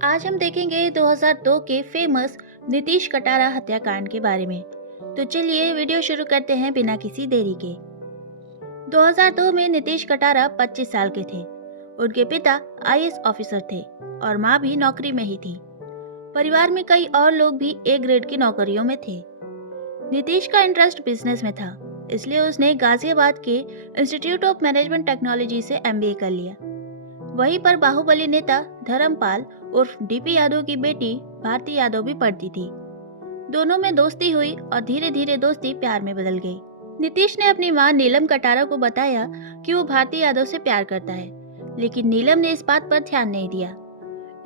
आज हम देखेंगे 2002 के फेमस नीतीश कटारा हत्याकांड के बारे में। तो चलिए वीडियो शुरू करते हैं बिना किसी देरी के। 2002 में नीतीश कटारा 25 साल के थे। उनके पिता आईएएस ऑफिसर थे और मां भी नौकरी में ही थी। परिवार में कई और लोग भी ए ग्रेड की नौकरियों में थे। नीतीश का इंटरेस्ट बिजनेस में था, इसलिए उसने गाजियाबाद के इंस्टीट्यूट ऑफ मैनेजमेंट टेक्नोलॉजी से एमबीए कर लिया। वहीं पर बाहुबली नेता धर्मपाल उर्फ डीपी यादव की बेटी भारती यादव भी पढ़ती थी। दोनों में दोस्ती हुई और धीरे धीरे दोस्ती प्यार में बदल गई। नीतीश ने अपनी मां नीलम कटारा को बताया कि वो भारती यादव से प्यार करता है, लेकिन नीलम ने इस बात पर ध्यान नहीं दिया।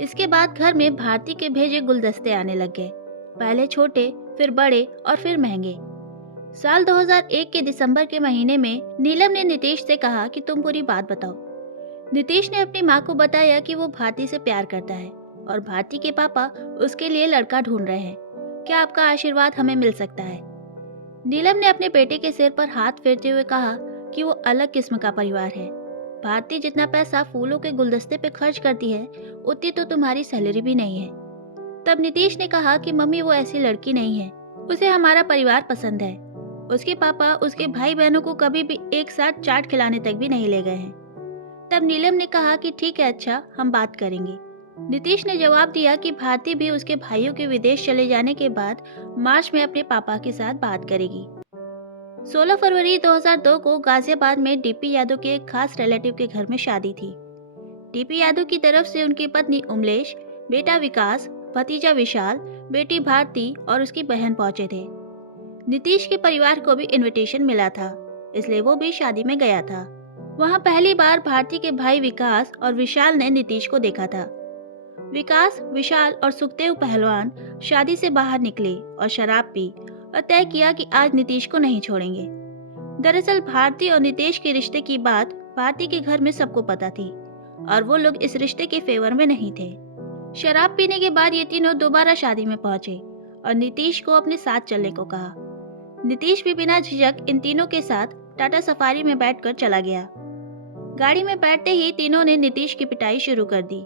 इसके बाद घर में भारती के भेजे गुलदस्ते आने लग गए, पहले छोटे, फिर बड़े और फिर महंगे। साल 2001 के दिसंबर के महीने में नीलम ने नीतीश से कहा कि तुम पूरी बात बताओ। नीतीश ने अपनी मां को बताया कि वो भारती से प्यार करता है और भारती के पापा उसके लिए लड़का ढूंढ रहे हैं। क्या आपका आशीर्वाद हमें मिल सकता है? नीलम ने अपने बेटे के सिर पर हाथ फेरते हुए कहा कि वो अलग किस्म का परिवार है। भारती जितना पैसा फूलों के गुलदस्ते पे खर्च करती है, उतनी तो तुम्हारी सैलरी भी नहीं है। तब नीतीश ने कहा कि मम्मी वो ऐसी लड़की नहीं है, उसे हमारा परिवार पसंद है। उसके पापा उसके भाई बहनों को कभी भी एक साथ चाट खिलाने तक भी नहीं ले गए हैं। तब नीलम ने कहा कि ठीक है, अच्छा, हम बात करेंगे। नीतीश ने जवाब दिया कि भारती भी उसके भाइयों के विदेश चले जाने के बाद मार्च में अपने पापा के साथ बात करेगी। 16 फरवरी 2002 को गाजियाबाद में डीपी यादव के एक खास रिलेटिव के घर में शादी थी। डीपी यादव की तरफ से उनकी पत्नी उमलेश, बेटा विकास, भतीजा विशाल, बेटी भारती और उसकी बहन पहुंचे थे। नीतीश के परिवार को भी इनविटेशन मिला था, इसलिए वो भी शादी में गया था। वहां पहली बार भारती के भाई विकास और विशाल ने नीतीश को देखा था। विकास, विशाल और सुखदेव पहलवान शादी से बाहर निकले और शराब पी और तय किया कि आज नीतीश को नहीं छोड़ेंगे। दरअसल भारती और नीतीश के रिश्ते की बात भारती के घर में सबको पता थी और वो लोग इस रिश्ते के फेवर में नहीं थे। शराब पीने के बाद ये तीनों दोबारा शादी में पहुंचे और नीतीश को अपने साथ चलने को कहा। नीतीश भी बिना झिझक इन तीनों के साथ टाटा सफारी में बैठकर चला गया। गाड़ी में बैठते ही तीनों ने नीतीश की पिटाई शुरू कर दी।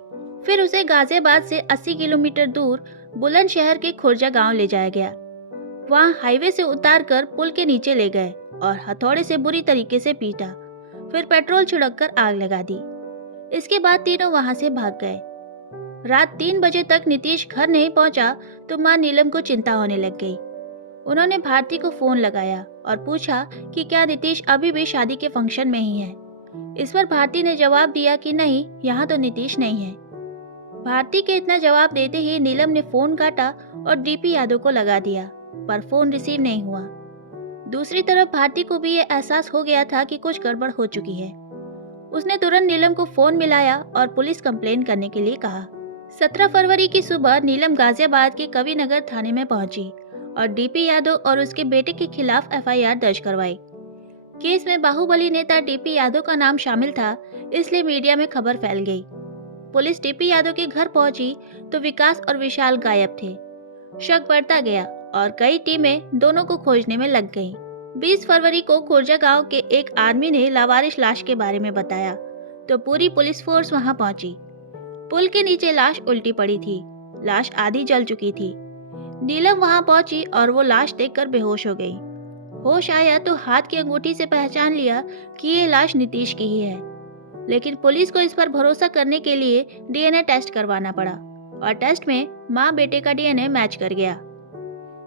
फिर उसे गाजियाबाद से 80 किलोमीटर दूर बुलंदशहर के खुर्जा गांव ले जाया गया। वहां हाईवे से उतारकर पुल के नीचे ले गए और हथौड़े से बुरी तरीके से पीटा, फिर पेट्रोल छिड़ककर आग लगा दी। इसके बाद तीनों वहां से भाग गए। रात 3 बजे तक नीतीश घर नहीं पहुंचा तो मां नीलम को चिंता होने लग गई। उन्होंने भारती को फोन लगाया और पूछा कि क्या नीतीश अभी भी शादी के फंक्शन में ही है। इस पर भारती ने जवाब दिया कि नहीं, यहाँ तो नीतीश नहीं है। भारती के इतना जवाब देते ही नीलम ने फोन काटा और डीपी यादव को लगा दिया, पर फोन रिसीव नहीं हुआ। दूसरी तरफ भारती को भी ये एहसास हो गया था कि कुछ गड़बड़ हो चुकी है। उसने तुरंत नीलम को फोन मिलाया और पुलिस कंप्लेन करने के लिए कहा। 17 फरवरी की सुबह नीलम गाजियाबाद के कविनगर थाने में पहुंची और डीपी यादव और उसके बेटे के खिलाफ एफआईआर दर्ज करवाई। केस में बाहुबली नेता डीपी यादव का नाम शामिल था, इसलिए मीडिया में खबर फैल गई। पुलिस डीपी यादव के घर पहुंची तो विकास और विशाल गायब थे। शक बढ़ता गया और कई टीमें दोनों को खोजने में लग गईं। 20 फरवरी को खुर्जा गांव के एक आदमी ने लावारिस लाश के बारे में बताया तो पूरी पुलिस फोर्स वहां पहुंची। पुल के नीचे लाश उल्टी पड़ी थी, लाश आधी जल चुकी थी। नीलम वहां पहुंची और वो लाश देखकर बेहोश हो गई। होश आया तो हाथ की अंगूठी से पहचान लिया कि ये लाश नीतीश की ही है, लेकिन पुलिस को इस पर भरोसा करने के लिए डीएनए टेस्ट करवाना पड़ा और टेस्ट में मां बेटे का डीएनए मैच कर गया।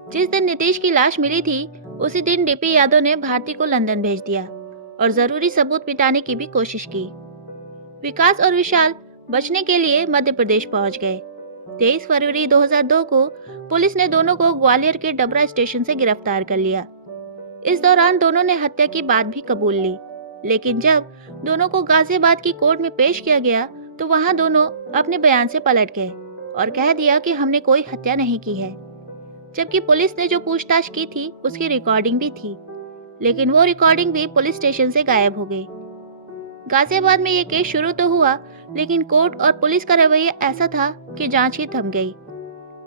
जिस दिन नीतीश की लाश मिली थी, उसी दिन डीपी यादव ने भारती को लंदन भेज दिया और जरूरी सबूत मिटाने की भी कोशिश की। विकास और विशाल बचने के लिए मध्य प्रदेश पहुंच गए। 23 फरवरी 2002 को पुलिस ने दोनों को ग्वालियर के डबरा स्टेशन से गिरफ्तार कर लिया। इस दौरान दोनों ने हत्या की बात भी कबूल ली, लेकिन जब दोनों को गाजियाबाद की कोर्ट में पेश किया गया तो वहां दोनों अपने बयान से पलट गए और कह दिया कि हमने कोई हत्या नहीं की है। जबकि पुलिस ने जो पूछताछ की थी उसकी रिकॉर्डिंग भी थी, लेकिन वो रिकॉर्डिंग भी पुलिस स्टेशन से गायब हो गई। गाजियाबाद में ये केस शुरू तो हुआ, लेकिन कोर्ट और पुलिस का रवैया ऐसा था कि जांच ही थम गई।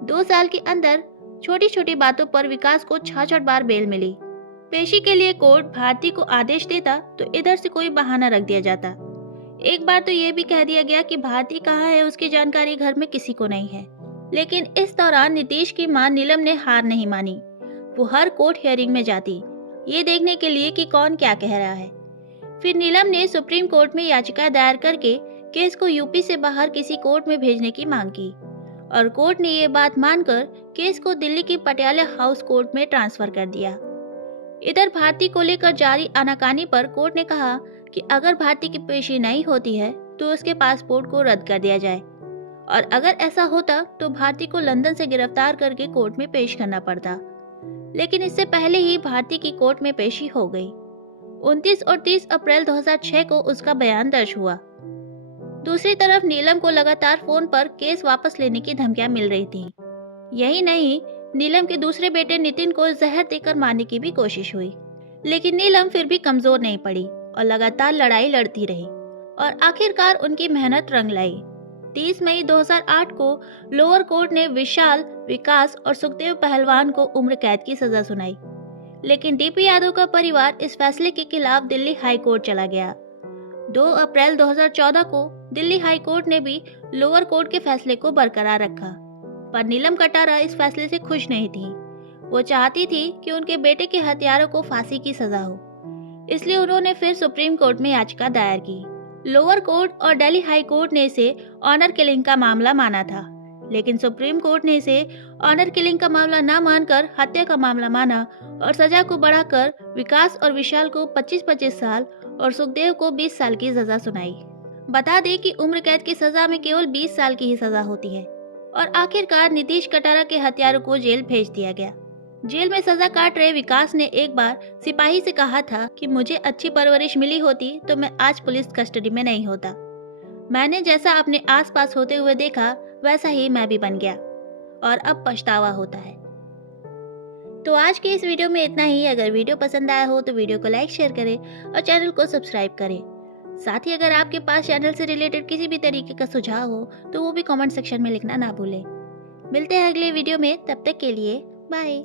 2 साल के अंदर छोटी छोटी बातों पर विकास को 66 बार बेल मिली। पेशी के लिए कोर्ट भारती को आदेश देता तो इधर से कोई बहाना रख दिया जाता। एक बार तो ये भी कह दिया गया कि भारती कहाँ है उसकी जानकारी घर में किसी को नहीं है। लेकिन इस दौरान नीतीश की मां नीलम ने हार नहीं मानी। वो हर कोर्ट हियरिंग में जाती, ये देखने के लिए कि कौन क्या कह रहा है। फिर नीलम ने सुप्रीम कोर्ट में याचिका दायर करके केस को यूपी से बाहर किसी कोर्ट में भेजने की मांग की और कोर्ट ने ये बात मानकर केस को दिल्ली की पटियाला हाउस कोर्ट में ट्रांसफर कर दिया। इधर भारती को लेकर जारी आनाकानी पर कोर्ट ने कहा कि अगर भारती की पेशी नहीं होती है तो उसके पासपोर्ट को रद्द कर दिया जाए और अगर ऐसा होता तो भारती को लंदन से गिरफ्तार करके कोर्ट में पेश करना पड़ता। लेकिन इससे पहले ही भारती की कोर्ट में पेशी हो गई। 29 और 30 अप्रैल 2006 को उसका बयान दर्ज हुआ। दूसरी तरफ नीलम को लगातार फोन पर केस वापस लेने की धमकियां मिल रही थी। यही नहीं, नीलम के दूसरे बेटे नितिन को जहर देकर मारने की भी कोशिश हुई। लेकिन नीलम फिर भी कमजोर नहीं पड़ी और लगातार लड़ाई लड़ती रही और आखिरकार उनकी मेहनत रंग लाई। 30 मई 2008 को लोअर कोर्ट ने विशाल, विकास और सुखदेव पहलवान को उम्र कैद की सजा सुनाई। लेकिन डीपी यादव का परिवार इस फैसले के खिलाफ दिल्ली हाई कोर्ट चला गया। 2 अप्रैल 2014 को दिल्ली हाई कोर्ट ने भी लोअर कोर्ट के फैसले को बरकरार रखा, पर नीलम कटारा इस फैसले से खुश नहीं थी। वो चाहती थी कि उनके बेटे के हत्यारों को फांसी की सजा हो, इसलिए उन्होंने फिर सुप्रीम कोर्ट में याचिका दायर की। लोअर कोर्ट और दिल्ली हाई कोर्ट ने इसे ऑनर किलिंग का मामला माना था, लेकिन सुप्रीम कोर्ट ने इसे ऑनर किलिंग का मामला न मानकर हत्या का मामला माना और सजा को बढ़ाकर विकास और विशाल को 25-25 साल और सुखदेव को 20 साल की सजा सुनाई। बता दें कि उम्र कैद की सजा में केवल 20 साल की ही सजा होती है। और आखिरकार नीतीश कटारा के हत्यारों को जेल भेज दिया गया। जेल में सजा काट रहे विकास ने एक बार सिपाही से कहा था कि मुझे अच्छी परवरिश मिली होती तो मैं आज पुलिस कस्टडी में नहीं होता। मैंने जैसा अपने आसपास होते हुए देखा वैसा ही मैं भी बन गया और अब पछतावा होता है। तो आज की इस वीडियो में इतना ही। अगर वीडियो पसंद आया हो तो वीडियो को लाइक, शेयर करें और चैनल को सब्सक्राइब करें। साथ ही अगर आपके पास चैनल से रिलेटेड किसी भी तरीके का सुझाव हो तो वो भी कमेंट सेक्शन में लिखना ना भूलें। मिलते हैं अगले वीडियो में, तब तक के लिए बाय।